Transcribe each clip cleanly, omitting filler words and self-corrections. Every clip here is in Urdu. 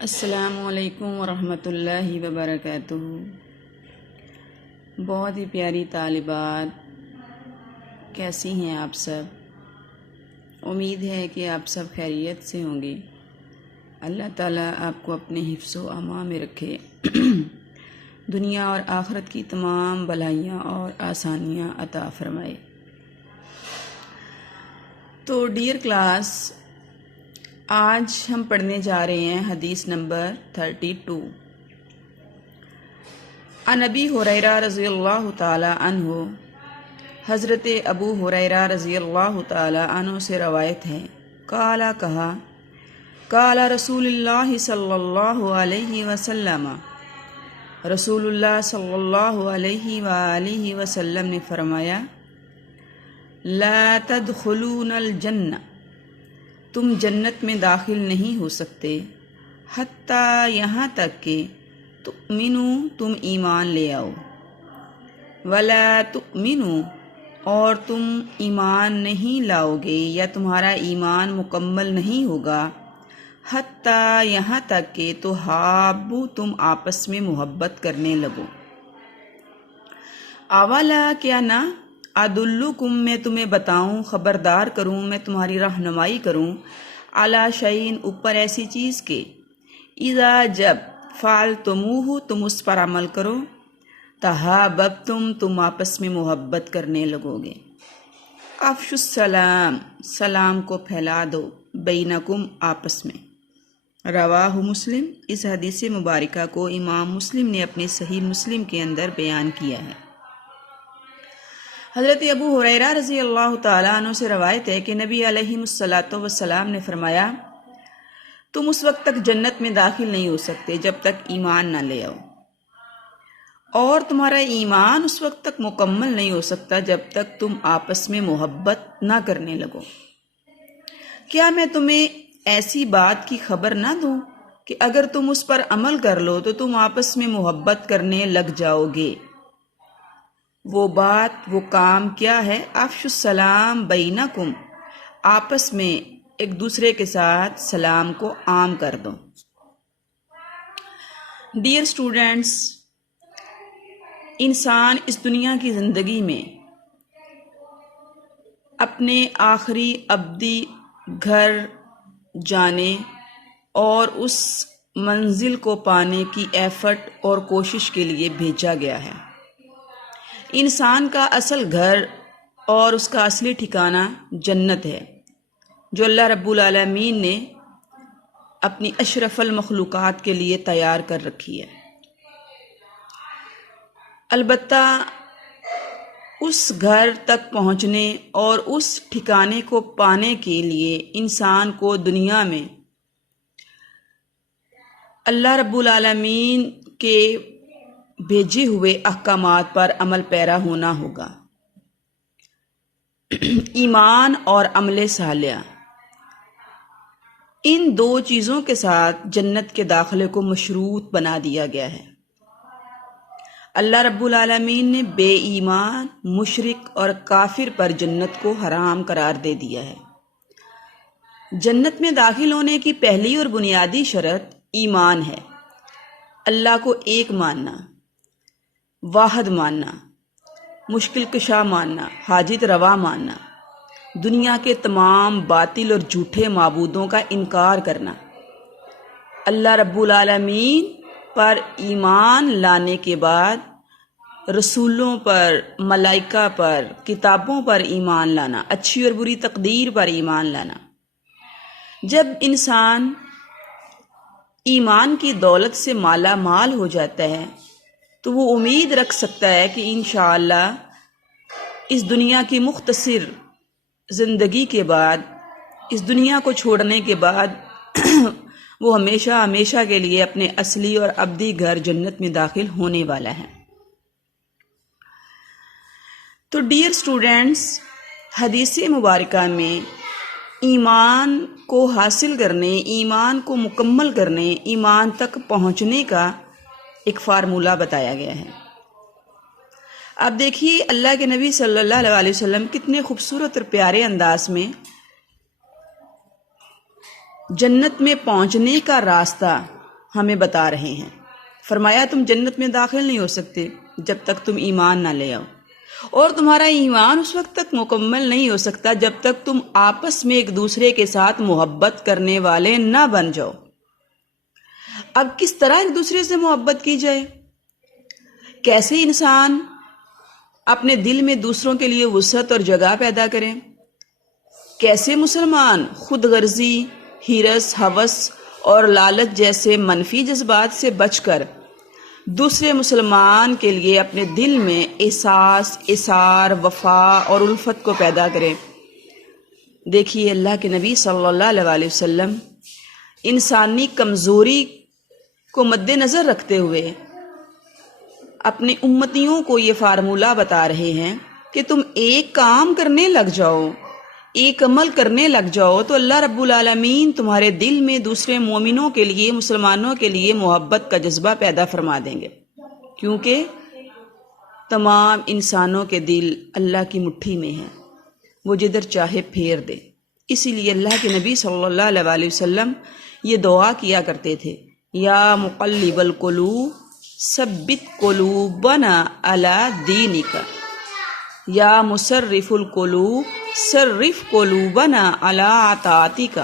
السلام علیکم ورحمۃ اللہ وبرکاتہ۔ بہت ہی پیاری طالبات، کیسی ہیں آپ سب؟ امید ہے کہ آپ سب خیریت سے ہوں گے۔ اللہ تعالیٰ آپ کو اپنے حفظ و امان میں رکھے، دنیا اور آخرت کی تمام بھلائیاں اور آسانیاں عطا فرمائے۔ تو ڈیئر کلاس، آج ہم پڑھنے جا رہے ہیں حدیث نمبر 32۔ عن ابی ہریرہ رضی اللہ تعالی عنہ، حضرت ابو ہریرہ رضی اللہ تعالی عنہ سے روایت ہے، قالا کہا، قال رسول اللہ صلی اللہ علیہ وسلم، رسول اللہ صلی اللہ علیہ وآلہ وسلم نے فرمایا، لا تدخلون الجنہ، تم جنت میں داخل نہیں ہو سکتے، حتیٰ یہاں تک کہ تؤمنوا، تم ایمان لے آؤ، ولا تؤمنوا، اور تم ایمان نہیں لاؤ گے یا تمہارا ایمان مکمل نہیں ہوگا، حتیٰ یہاں تک کہ تحابوا، تم آپس میں محبت کرنے لگو۔ اولا، کیا نہ ادلکم، میں تمہیں بتاؤں، خبردار کروں، میں تمہاری رہنمائی کروں، علی شیء، اوپر ایسی چیز کے، اذا، جب، فعلتموہ، تم اس پر عمل کرو، تحاببتم، تم آپس میں محبت کرنے لگو گے۔ افشوا السلام، سلام کو پھیلا دو، بینکم، آپس میں۔ رواہ مسلم، اس حدیث مبارکہ کو امام مسلم نے اپنے صحیح مسلم کے اندر بیان کیا ہے۔ حضرت ابو ہریرہ رضی اللہ تعالیٰ عنہ سے روایت ہے کہ نبی علیہ الصلاۃ والسلام نے فرمایا، تم اس وقت تک جنت میں داخل نہیں ہو سکتے جب تک ایمان نہ لے آؤ، اور تمہارا ایمان اس وقت تک مکمل نہیں ہو سکتا جب تک تم آپس میں محبت نہ کرنے لگو۔ کیا میں تمہیں ایسی بات کی خبر نہ دوں کہ اگر تم اس پر عمل کر لو تو تم آپس میں محبت کرنے لگ جاؤ گے؟ وہ بات، وہ کام کیا ہے؟ افشوا السلام بینکم، آپس میں ایک دوسرے کے ساتھ سلام کو عام کر دو۔ ڈیئر اسٹوڈینٹس، انسان اس دنیا کی زندگی میں اپنے آخری ابدی گھر جانے اور اس منزل کو پانے کی ایفرٹ اور کوشش کے لیے بھیجا گیا ہے۔ انسان کا اصل گھر اور اس کا اصلی ٹھکانہ جنت ہے، جو اللہ رب العالمین نے اپنی اشرف المخلوقات کے لیے تیار کر رکھی ہے۔ البتہ اس گھر تک پہنچنے اور اس ٹھکانے کو پانے کے لیے انسان کو دنیا میں اللہ رب العالمین کے بھیجے ہوئے احکامات پر عمل پیرا ہونا ہوگا۔ ایمان اور عمل صالح، ان دو چیزوں کے ساتھ جنت کے داخلے کو مشروط بنا دیا گیا ہے۔ اللہ رب العالمین نے بے ایمان، مشرک اور کافر پر جنت کو حرام قرار دے دیا ہے۔ جنت میں داخل ہونے کی پہلی اور بنیادی شرط ایمان ہے، اللہ کو ایک ماننا، واحد ماننا، مشکل کشا ماننا، حاجت روا ماننا، دنیا کے تمام باطل اور جھوٹے معبودوں کا انکار کرنا، اللہ رب العالمین پر ایمان لانے کے بعد رسولوں پر، ملائکہ پر، کتابوں پر ایمان لانا، اچھی اور بری تقدیر پر ایمان لانا۔ جب انسان ایمان کی دولت سے مالا مال ہو جاتا ہے تو وہ امید رکھ سکتا ہے کہ انشاءاللہ اس دنیا کی مختصر زندگی کے بعد، اس دنیا کو چھوڑنے کے بعد وہ ہمیشہ ہمیشہ کے لیے اپنے اصلی اور ابدی گھر جنت میں داخل ہونے والا ہے۔ تو ڈیئر اسٹوڈینٹس، حدیث مبارکہ میں ایمان کو حاصل کرنے، ایمان کو مکمل کرنے، ایمان تک پہنچنے کا ایک فارمولہ بتایا گیا ہے۔ اب دیکھیے اللہ کے نبی صلی اللہ علیہ وسلم کتنے خوبصورت اور پیارے انداز میں جنت میں پہنچنے کا راستہ ہمیں بتا رہے ہیں۔ فرمایا تم جنت میں داخل نہیں ہو سکتے جب تک تم ایمان نہ لے آؤ، اور تمہارا ایمان اس وقت تک مکمل نہیں ہو سکتا جب تک تم آپس میں ایک دوسرے کے ساتھ محبت کرنے والے نہ بن جاؤ۔ اب کس طرح ایک دوسرے سے محبت کی جائے؟ کیسے انسان اپنے دل میں دوسروں کے لیے وسعت اور جگہ پیدا کرے؟ کیسے مسلمان خود غرضی، ہرس، ہوس اور لالچ جیسے منفی جذبات سے بچ کر دوسرے مسلمان کے لیے اپنے دل میں احساس، اثار، وفا اور الفت کو پیدا کرے؟ دیکھیے اللہ کے نبی صلی اللہ علیہ وسلم انسانی کمزوری کو مد نظر رکھتے ہوئے اپنی امتیوں کو یہ فارمولہ بتا رہے ہیں کہ تم ایک کام کرنے لگ جاؤ، ایک عمل کرنے لگ جاؤ تو اللہ رب العالمین تمہارے دل میں دوسرے مومنوں کے لیے، مسلمانوں کے لیے محبت کا جذبہ پیدا فرما دیں گے، کیونکہ تمام انسانوں کے دل اللہ کی مٹھی میں ہیں، وہ جدھر چاہے پھیر دے۔ اسی لیے اللہ کے نبی صلی اللہ علیہ وسلم یہ دعا کیا کرتے تھے، یا مقلب القلوب ثبت قلوبنا علی دینک، یا مصرف القلوب صرف قلوبنا علی طاعتک۔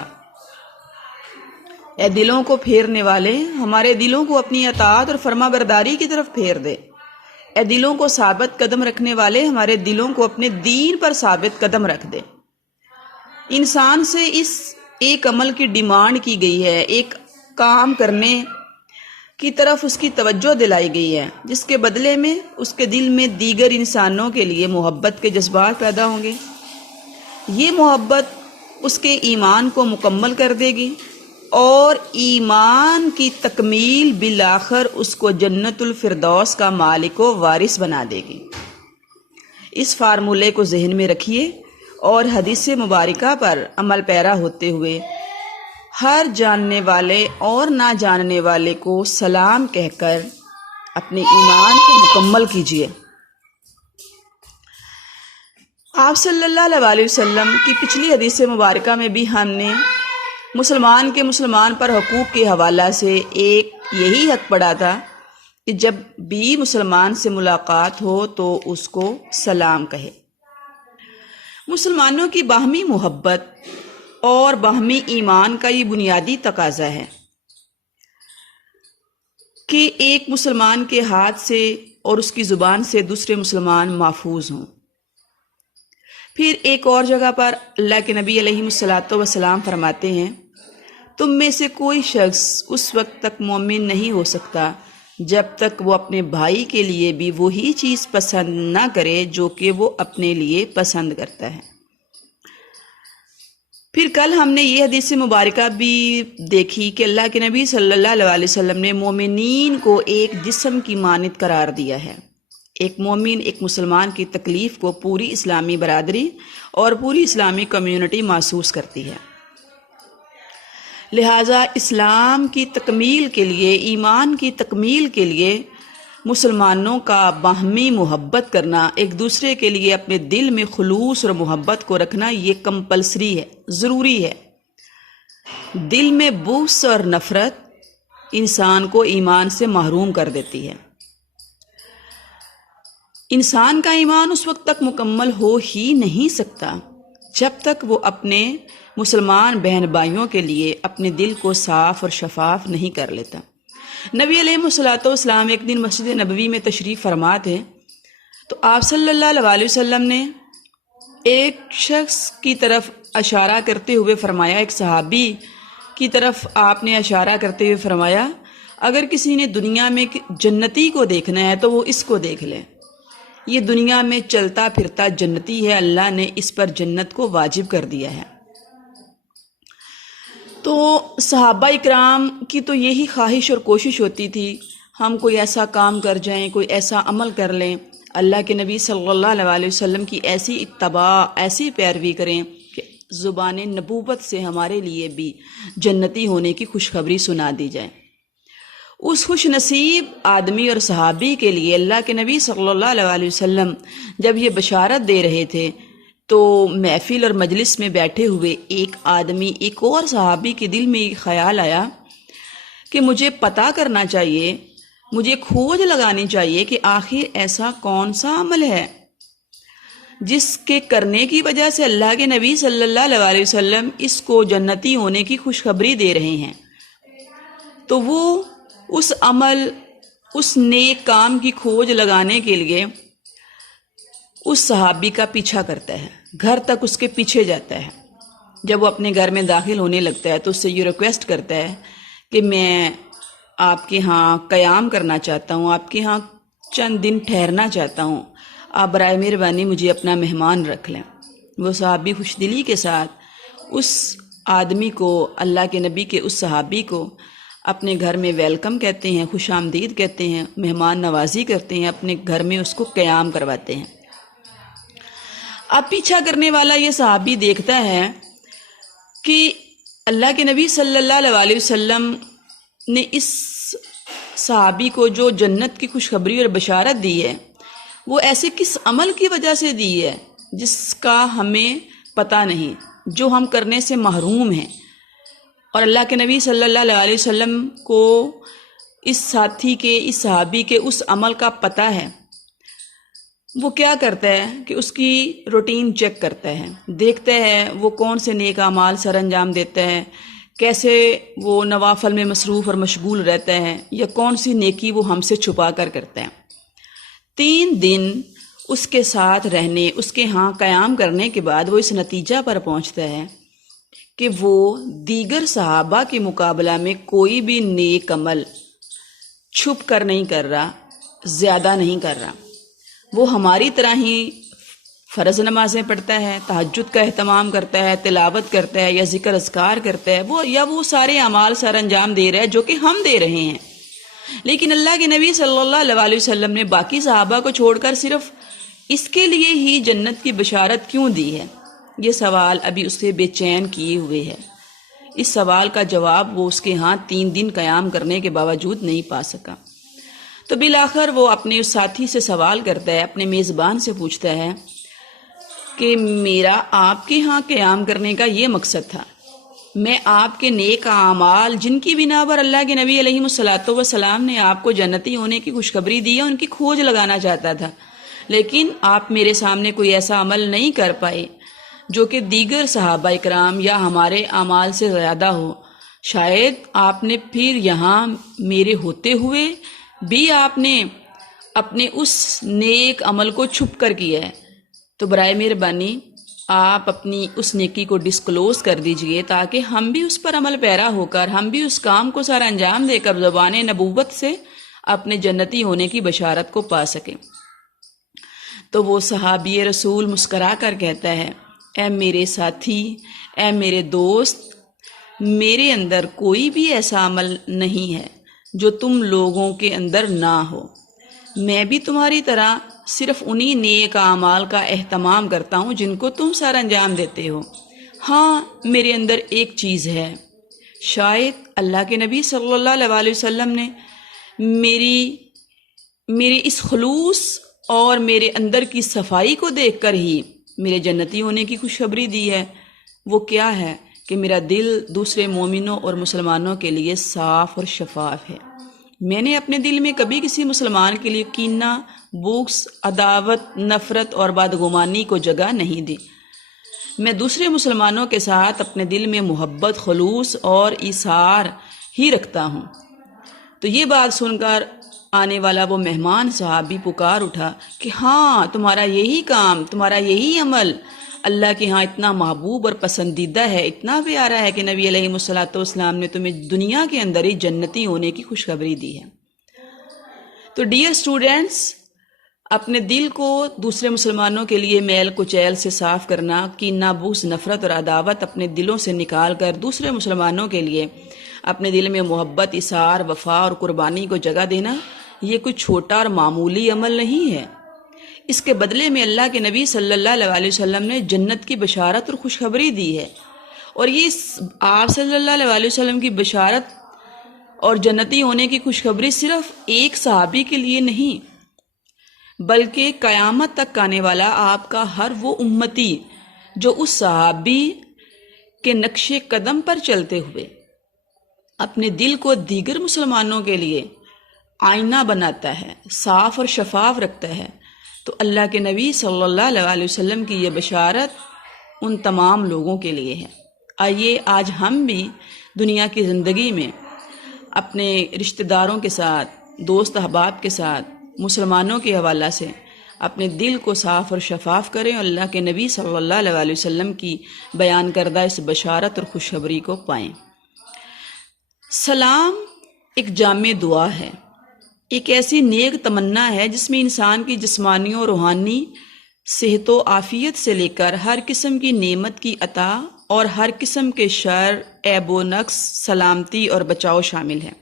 اے دلوں کو پھیرنے والے، ہمارے دلوں کو اپنی اطاعت اور فرما برداری کی طرف پھیر دے۔ اے دلوں کو ثابت قدم رکھنے والے، ہمارے دلوں کو اپنے دین پر ثابت قدم رکھ دے۔ انسان سے اس ایک عمل کی ڈیمانڈ کی گئی ہے، ایک کام کرنے کی طرف اس کی توجہ دلائی گئی ہے، جس کے بدلے میں اس کے دل میں دیگر انسانوں کے لیے محبت کے جذبات پیدا ہوں گے۔ یہ محبت اس کے ایمان کو مکمل کر دے گی اور ایمان کی تکمیل بالآخر اس کو جنت الفردوس کا مالک و وارث بنا دے گی۔ اس فارمولے کو ذہن میں رکھیے اور حدیث مبارکہ پر عمل پیرا ہوتے ہوئے ہر جاننے والے اور نہ جاننے والے کو سلام کہہ کر اپنے ایمان کو مکمل کیجیے۔ آپ صلی اللہ علیہ وسلم کی پچھلی حدیث مبارکہ میں بھی ہم نے مسلمان کے مسلمان پر حقوق کے حوالہ سے ایک یہی حق پڑھا تھا کہ جب بھی مسلمان سے ملاقات ہو تو اس کو سلام کہے۔ مسلمانوں کی باہمی محبت اور باہمی ایمان کا یہ بنیادی تقاضا ہے کہ ایک مسلمان کے ہاتھ سے اور اس کی زبان سے دوسرے مسلمان محفوظ ہوں۔ پھر ایک اور جگہ پر اللہ کے نبی علیہ الصلاۃ والسلام فرماتے ہیں، تم میں سے کوئی شخص اس وقت تک مومن نہیں ہو سکتا جب تک وہ اپنے بھائی کے لیے بھی وہی چیز پسند نہ کرے جو کہ وہ اپنے لیے پسند کرتا ہے۔ پھر کل ہم نے یہ حدیث مبارکہ بھی دیکھی کہ اللہ کے نبی صلی اللہ علیہ وسلم نے مومنین کو ایک جسم کی مانند قرار دیا ہے۔ ایک مومن، ایک مسلمان کی تکلیف کو پوری اسلامی برادری اور پوری اسلامی کمیونٹی محسوس کرتی ہے۔ لہٰذا اسلام کی تکمیل کے لیے، ایمان کی تکمیل کے لیے مسلمانوں کا باہمی محبت کرنا، ایک دوسرے کے لیے اپنے دل میں خلوص اور محبت کو رکھنا، یہ کمپلسری ہے، ضروری ہے۔ دل میں بغض اور نفرت انسان کو ایمان سے محروم کر دیتی ہے۔ انسان کا ایمان اس وقت تک مکمل ہو ہی نہیں سکتا جب تک وہ اپنے مسلمان بہن بھائیوں کے لیے اپنے دل کو صاف اور شفاف نہیں کر لیتا۔ نبی علیہ الصلوۃ والسلام ایک دن مسجد نبوی میں تشریف فرما تھے تو آپ صلی اللہ علیہ وسلم نے ایک شخص کی طرف اشارہ کرتے ہوئے فرمایا، ایک صحابی کی طرف آپ نے اشارہ کرتے ہوئے فرمایا، اگر کسی نے دنیا میں جنتی کو دیکھنا ہے تو وہ اس کو دیکھ لے، یہ دنیا میں چلتا پھرتا جنتی ہے، اللہ نے اس پر جنت کو واجب کر دیا ہے۔ تو صحابہ اکرام کی تو یہی خواہش اور کوشش ہوتی تھی، ہم کوئی ایسا کام کر جائیں، کوئی ایسا عمل کر لیں، اللہ کے نبی صلی اللہ علیہ وسلم کی ایسی اتباع، ایسی پیروی کریں کہ زبان نبوت سے ہمارے لیے بھی جنتی ہونے کی خوشخبری سنا دی جائے۔ اس خوش نصیب آدمی اور صحابی کے لیے اللہ کے نبی صلی اللہ علیہ وسلم جب یہ بشارت دے رہے تھے تو محفل اور مجلس میں بیٹھے ہوئے ایک آدمی، ایک اور صحابی کے دل میں خیال آیا کہ مجھے پتہ کرنا چاہیے، مجھے کھوج لگانی چاہیے کہ آخر ایسا کون سا عمل ہے جس کے کرنے کی وجہ سے اللہ کے نبی صلی اللہ علیہ وسلم اس کو جنتی ہونے کی خوشخبری دے رہے ہیں۔ تو وہ اس عمل، اس نیک کام کی کھوج لگانے کے لیے اس صحابی کا پیچھا کرتا ہے، گھر تک اس کے پیچھے جاتا ہے۔ جب وہ اپنے گھر میں داخل ہونے لگتا ہے تو اس سے یہ ریکویسٹ کرتا ہے کہ میں آپ کے ہاں قیام کرنا چاہتا ہوں، آپ کے ہاں چند دن ٹھہرنا چاہتا ہوں، آپ برائے مہربانی مجھے اپنا مہمان رکھ لیں۔ وہ صحابی خوش دلی کے ساتھ اس آدمی کو، اللہ کے نبی کے اس صحابی کو اپنے گھر میں ویلکم کہتے ہیں، خوش آمدید کہتے ہیں، مہمان نوازی کرتے ہیں، اپنے گھر میں اس کو قیام کرواتے ہیں۔ اب پیچھا کرنے والا یہ صحابی دیکھتا ہے کہ اللہ کے نبی صلی اللہ علیہ وسلم نے اس صحابی کو جو جنت کی خوشخبری اور بشارت دی ہے وہ ایسے کس عمل کی وجہ سے دی ہے جس کا ہمیں پتہ نہیں، جو ہم کرنے سے محروم ہیں۔ اور اللہ کے نبی صلی اللہ علیہ وسلم کو اس ساتھی کے، اس صحابی کے اس عمل کا پتہ ہے۔ وہ کیا کرتا ہے کہ اس کی روٹین چیک کرتا ہے، دیکھتا ہے وہ کون سے نیک اعمال سر انجام دیتا ہے، کیسے وہ نوافل میں مصروف اور مشغول رہتا ہے، یا کون سی نیکی وہ ہم سے چھپا کر کرتا ہے۔ 3 دن اس کے ساتھ رہنے، اس کے ہاں قیام کرنے کے بعد وہ اس نتیجہ پر پہنچتا ہے کہ وہ دیگر صحابہ کے مقابلہ میں کوئی بھی نیک عمل چھپ کر نہیں کر رہا، زیادہ نہیں کر رہا۔ وہ ہماری طرح ہی فرض نمازیں پڑھتا ہے، تہجد کا اہتمام کرتا ہے، تلاوت کرتا ہے، یا ذکر اذکار کرتا ہے، وہ سارے اعمال سر انجام دے رہا ہے جو کہ ہم دے رہے ہیں۔ لیکن اللہ کے نبی صلی اللہ علیہ وسلم نے باقی صحابہ کو چھوڑ کر صرف اس کے لیے ہی جنت کی بشارت کیوں دی ہے؟ یہ سوال ابھی اسے بے چین کیے ہوئے ہے۔ اس سوال کا جواب وہ اس کے ہاں 3 دن قیام کرنے کے باوجود نہیں پا سکا۔ تو بالآخر وہ اپنے اس ساتھی سے سوال کرتا ہے، اپنے میزبان سے پوچھتا ہے کہ میرا آپ کے ہاں قیام کرنے کا یہ مقصد تھا، میں آپ کے نیک اعمال جن کی بنا پر اللہ کے نبی علیہ الصلوۃ والسلام نے آپ کو جنتی ہونے کی خوشخبری دی ہے ان کی کھوج لگانا چاہتا تھا، لیکن آپ میرے سامنے کوئی ایسا عمل نہیں کر پائے جو کہ دیگر صحابہ اکرام یا ہمارے اعمال سے زیادہ ہو۔ شاید آپ نے پھر یہاں میرے ہوتے ہوئے بھی آپ نے اپنے اس نیک عمل کو چھپ کر کیا ہے، تو برائے مہربانی آپ اپنی اس نیکی کو ڈسکلوز کر دیجئے تاکہ ہم بھی اس پر عمل پیرا ہو کر، ہم بھی اس کام کو سارا انجام دے کر زبان نبوت سے اپنے جنتی ہونے کی بشارت کو پا سکیں۔ تو وہ صحابی رسول مسکرا کر کہتا ہے، اے میرے ساتھی، اے میرے دوست، میرے اندر کوئی بھی ایسا عمل نہیں ہے جو تم لوگوں کے اندر نہ ہو۔ میں بھی تمہاری طرح صرف انہی نیک اعمال کا اہتمام کرتا ہوں جن کو تم سر انجام دیتے ہو۔ ہاں، میرے اندر ایک چیز ہے، شاید اللہ کے نبی صلی اللہ علیہ وسلم نے میری اس خلوص اور میرے اندر کی صفائی کو دیکھ کر ہی میرے جنتی ہونے کی خوشخبری دی ہے۔ وہ کیا ہے کہ میرا دل دوسرے مومنوں اور مسلمانوں کے لیے صاف اور شفاف ہے۔ میں نے اپنے دل میں کبھی کسی مسلمان کے لیے کینہ، بغض، عداوت، نفرت اور بدگمانی کو جگہ نہیں دی۔ میں دوسرے مسلمانوں کے ساتھ اپنے دل میں محبت، خلوص اور ایثار ہی رکھتا ہوں۔ تو یہ بات سن کر آنے والا وہ مہمان صحابی پکار اٹھا کہ ہاں، تمہارا یہی کام، تمہارا یہی عمل اللہ کے ہاں اتنا محبوب اور پسندیدہ ہے، اتنا پیارا ہے کہ نبی علیہ الصلوۃ والسلام نے تمہیں دنیا کے اندر ہی جنتی ہونے کی خوشخبری دی ہے۔ تو ڈیئر اسٹوڈینٹس، اپنے دل کو دوسرے مسلمانوں کے لیے میل کچیل سے صاف کرنا، کینہ، بغض، نفرت اور عداوت اپنے دلوں سے نکال کر دوسرے مسلمانوں کے لیے اپنے دل میں محبت، ایثار، وفا اور قربانی کو جگہ دینا، یہ کوئی چھوٹا اور معمولی عمل نہیں ہے۔ اس کے بدلے میں اللہ کے نبی صلی اللہ علیہ وسلم نے جنت کی بشارت اور خوشخبری دی ہے، اور یہ آپ صلی اللہ علیہ وسلم کی بشارت اور جنتی ہونے کی خوشخبری صرف ایک صحابی کے لیے نہیں، بلکہ قیامت تک آنے والا آپ کا ہر وہ امتی جو اس صحابی کے نقش قدم پر چلتے ہوئے اپنے دل کو دیگر مسلمانوں کے لیے آئینہ بناتا ہے، صاف اور شفاف رکھتا ہے، تو اللہ کے نبی صلی اللہ علیہ وسلم کی یہ بشارت ان تمام لوگوں کے لیے ہے۔ آئیے آج ہم بھی دنیا کی زندگی میں اپنے رشتہ داروں کے ساتھ، دوست احباب کے ساتھ، مسلمانوں کے حوالہ سے اپنے دل کو صاف اور شفاف کریں اور اللہ کے نبی صلی اللہ علیہ وسلم کی بیان کردہ اس بشارت اور خوشخبری کو پائیں۔ سلام ایک جامع دعا ہے، ایک ایسی نیک تمنا ہے جس میں انسان کی جسمانی اور روحانی صحت و عافیت سے لے کر ہر قسم کی نعمت کی عطا اور ہر قسم کے شر، عیب و نقص، سلامتی اور بچاؤ شامل ہے۔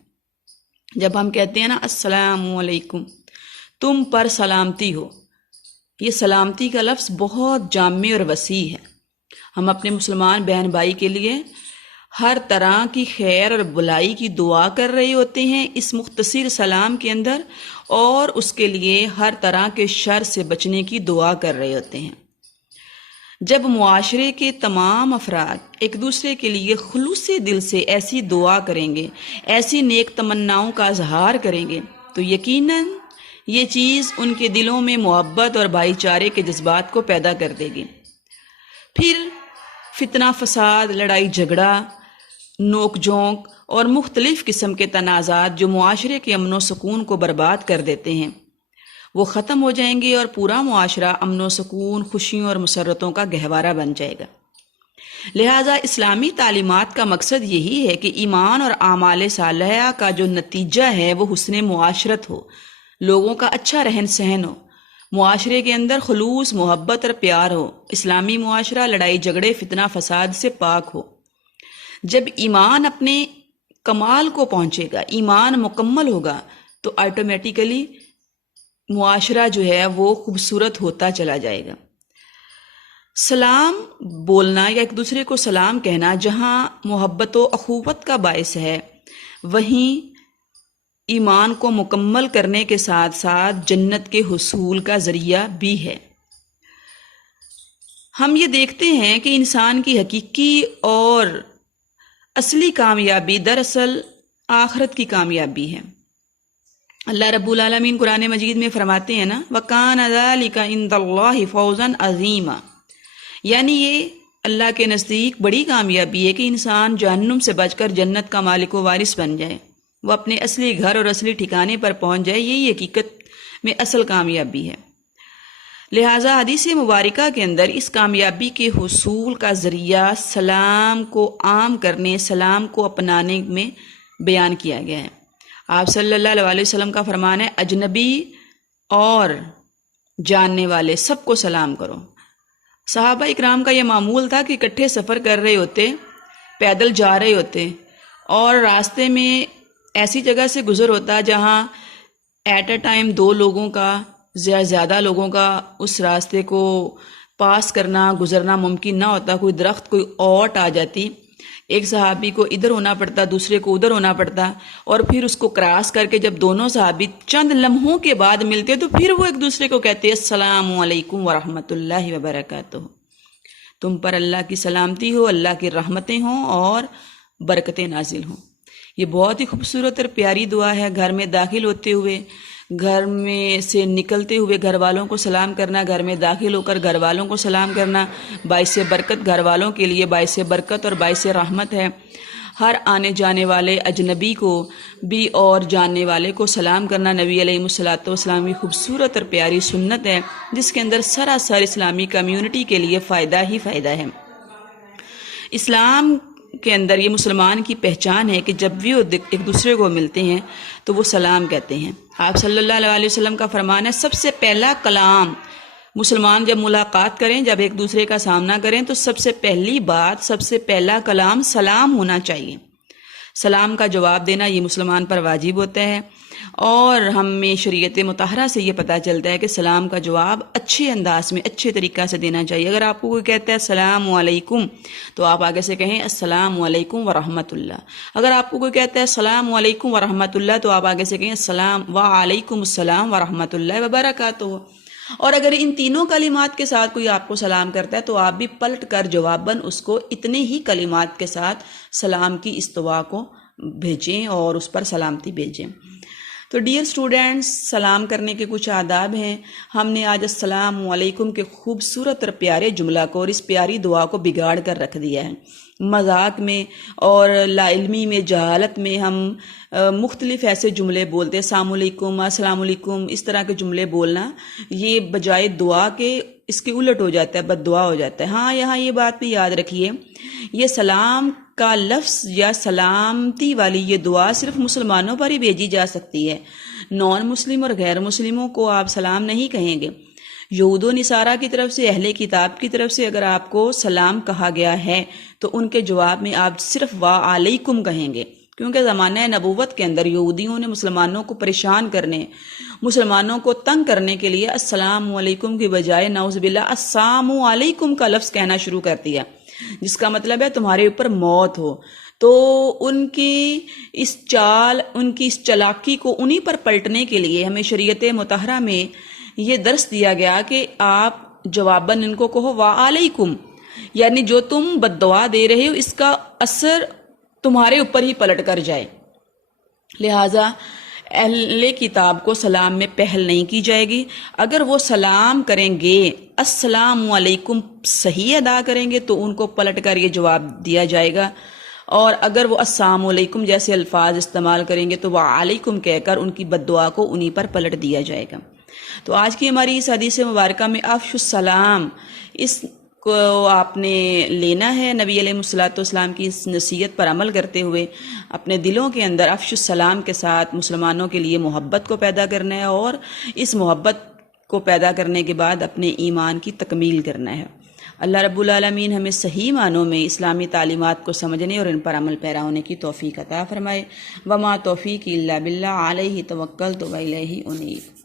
جب ہم کہتے ہیں نا السلام علیکم، تم پر سلامتی ہو، یہ سلامتی کا لفظ بہت جامع اور وسیع ہے۔ ہم اپنے مسلمان بہن بھائی کے لیے ہر طرح کی خیر اور بلائی کی دعا کر رہے ہوتے ہیں اس مختصر سلام کے اندر، اور اس کے لیے ہر طرح کے شر سے بچنے کی دعا کر رہے ہوتے ہیں۔ جب معاشرے کے تمام افراد ایک دوسرے کے لیے خلوص دل سے ایسی دعا کریں گے، ایسی نیک تمناؤں کا اظہار کریں گے، تو یقیناً یہ چیز ان کے دلوں میں محبت اور بھائی چارے کے جذبات کو پیدا کر دے گی۔ پھر فتنہ فساد، لڑائی جھگڑا، نوک جھونک اور مختلف قسم کے تنازعات جو معاشرے کے امن و سکون کو برباد کر دیتے ہیں، وہ ختم ہو جائیں گے اور پورا معاشرہ امن و سکون، خوشیوں اور مسرتوں کا گہوارہ بن جائے گا۔ لہٰذا اسلامی تعلیمات کا مقصد یہی ہے کہ ایمان اور اعمال صالحہ کا جو نتیجہ ہے وہ حسن معاشرت ہو، لوگوں کا اچھا رہن سہن ہو، معاشرے کے اندر خلوص، محبت اور پیار ہو، اسلامی معاشرہ لڑائی جھگڑے، فتنہ فساد سے پاک ہو۔ جب ایمان اپنے کمال کو پہنچے گا، ایمان مکمل ہوگا، تو آٹومیٹیکلی معاشرہ جو ہے وہ خوبصورت ہوتا چلا جائے گا۔ سلام بولنا یا ایک دوسرے کو سلام کہنا جہاں محبت و اخوت کا باعث ہے، وہیں ایمان کو مکمل کرنے کے ساتھ ساتھ جنت کے حصول کا ذریعہ بھی ہے۔ ہم یہ دیکھتے ہیں کہ انسان کی حقیقی اور اصلی کامیابی دراصل آخرت کی کامیابی ہے۔ اللہ رب العالمین قرآن مجید میں فرماتے ہیں نا وَكَانَ ذَلِكَ عِندَ اللَّهِ فَوْزًا عَظِيمًا، یعنی یہ اللہ کے نزدیک بڑی کامیابی ہے کہ انسان جہنم سے بچ کر جنت کا مالک و وارث بن جائے، وہ اپنے اصلی گھر اور اصلی ٹھکانے پر پہنچ جائے، یہی حقیقت میں اصل کامیابی ہے۔ لہٰذا حدیث مبارکہ کے اندر اس کامیابی کے حصول کا ذریعہ سلام کو عام کرنے، سلام کو اپنانے میں بیان کیا گیا ہے۔ آپ صلی اللہ علیہ وسلم کا فرمان ہے اجنبی اور جاننے والے سب کو سلام کرو۔ صحابہ اکرام کا یہ معمول تھا کہ اکٹھے سفر کر رہے ہوتے، پیدل جا رہے ہوتے، اور راستے میں ایسی جگہ سے گزر ہوتا جہاں ایٹ اے ٹائم دو لوگوں کا، زیادہ لوگوں کا اس راستے کو پاس کرنا، گزرنا ممکن نہ ہوتا۔ کوئی درخت، کوئی اوٹ آ جاتی، ایک صحابی کو ادھر ہونا پڑتا، دوسرے کو ادھر ہونا پڑتا، اور پھر اس کو کراس کر کے جب دونوں صحابی چند لمحوں کے بعد ملتے تو پھر وہ ایک دوسرے کو کہتے ہیں السلام علیکم ورحمۃ اللہ وبرکاتہ، تم پر اللہ کی سلامتی ہو، اللہ کی رحمتیں ہوں اور برکتیں نازل ہوں۔ یہ بہت ہی خوبصورت اور پیاری دعا ہے۔ گھر میں داخل ہوتے ہوئے، گھر میں سے نکلتے ہوئے گھر والوں کو سلام کرنا، گھر میں داخل ہو کر گھر والوں کو سلام کرنا باعث برکت، گھر والوں کے لیے باعث برکت اور باعث رحمت ہے۔ ہر آنے جانے والے اجنبی کو بھی اور جاننے والے کو سلام کرنا نبی علیہ الصلوۃ والسلام کی خوبصورت اور پیاری سنت ہے، جس کے اندر سراسر اسلامی کمیونٹی کے لیے فائدہ ہی فائدہ ہے۔ اسلام کے اندر یہ مسلمان کی پہچان ہے کہ جب بھی وہ ایک دوسرے کو ملتے ہیں تو وہ سلام کہتے ہیں۔ آپ صلی اللہ علیہ وسلم کا فرمان ہے سب سے پہلا کلام مسلمان جب ملاقات کریں، جب ایک دوسرے کا سامنا کریں، تو سب سے پہلی بات، سب سے پہلا کلام سلام ہونا چاہیے۔ سلام کا جواب دینا یہ مسلمان پر واجب ہوتا ہے، اور ہمیں شریعت مطہرہ سے یہ پتہ چلتا ہے کہ سلام کا جواب اچھے انداز میں، اچھے طریقہ سے دینا چاہیے۔ اگر آپ کو کوئی کہتا ہے السلام علیکم تو آپ آگے سے کہیں السلام علیکم ورحمۃ اللہ۔ اگر آپ کو کوئی کہتا ہے السلام علیکم ورحمۃ اللہ تو آپ آگے سے کہیں السلام وعلیکم السلام ورحمۃ اللہ وبرکاتہ۔ اور اگر ان تینوں کلمات کے ساتھ کوئی آپ کو سلام کرتا ہے تو آپ بھی پلٹ کر جواباً اس کو اتنے ہی کلمات کے ساتھ سلام کی استوا کو بھیجیں اور اس پر سلامتی بھیجیں۔ تو ڈیئر اسٹوڈینٹس، سلام کرنے کے کچھ آداب ہیں۔ ہم نے آج السلام علیکم کے خوبصورت اور پیارے جملہ کو اور اس پیاری دعا کو بگاڑ کر رکھ دیا ہے۔ مذاق میں اور لا علمی میں، جہالت میں ہم مختلف ایسے جملے بولتے ہیں، السلام علیکم، اس طرح کے جملے بولنا، یہ بجائے دعا کے اس کے الٹ ہو جاتا ہے، بد دعا ہو جاتا ہے۔ ہاں، یہاں یہ بات بھی یاد رکھیے، یہ سلام کا لفظ یا سلامتی والی یہ دعا صرف مسلمانوں پر ہی بھیجی جا سکتی ہے، نان مسلم اور غیر مسلموں کو آپ سلام نہیں کہیں گے۔ یہود و نصارہ کی طرف سے، اہل کتاب کی طرف سے اگر آپ کو سلام کہا گیا ہے تو ان کے جواب میں آپ صرف وعلیکم کہیں گے، کیونکہ زمانہ نبوت کے اندر یہودیوں نے مسلمانوں کو پریشان کرنے، مسلمانوں کو تنگ کرنے کے لیے السلام علیکم کی بجائے نعوذ باللہ السلام علیکم کا لفظ کہنا شروع کر دیا، جس کا مطلب ہے تمہارے اوپر موت ہو۔ تو ان کی اس چال، ان کی اس چلاکی کو انہی پر پلٹنے کے لیے ہمیں شریعت مطہرہ میں یہ درس دیا گیا کہ آپ جواباً ان کو کہو وعلیکم، یعنی جو تم بد دعا دے رہے ہو اس کا اثر تمہارے اوپر ہی پلٹ کر جائے۔ لہٰذا اہل کتاب کو سلام میں پہل نہیں کی جائے گی۔ اگر وہ سلام کریں گے، السلام علیکم صحیح ادا کریں گے تو ان کو پلٹ کر یہ جواب دیا جائے گا، اور اگر وہ السلام علیکم جیسے الفاظ استعمال کریں گے تو وعلیکم کہہ کر ان کی بد دعا کو انہی پر پلٹ دیا جائے گا۔ تو آج کی ہماری اس حدیث مبارکہ میں افشوا السلام، اس کو آپ نے لینا ہے، نبی علیہ الصلوۃ والسلام کی اس نصیحت پر عمل کرتے ہوئے اپنے دلوں کے اندر افشوا السلام کے ساتھ مسلمانوں کے لیے محبت کو پیدا کرنا ہے، اور اس محبت کو پیدا کرنے کے بعد اپنے ایمان کی تکمیل کرنا ہے۔ اللہ رب العالمین ہمیں صحیح معنوں میں اسلامی تعلیمات کو سمجھنے اور ان پر عمل پیرا ہونے کی توفیق عطا فرمائے۔ وما توفیقی الا باللہ، علیہ توکلت و الیہ انیب۔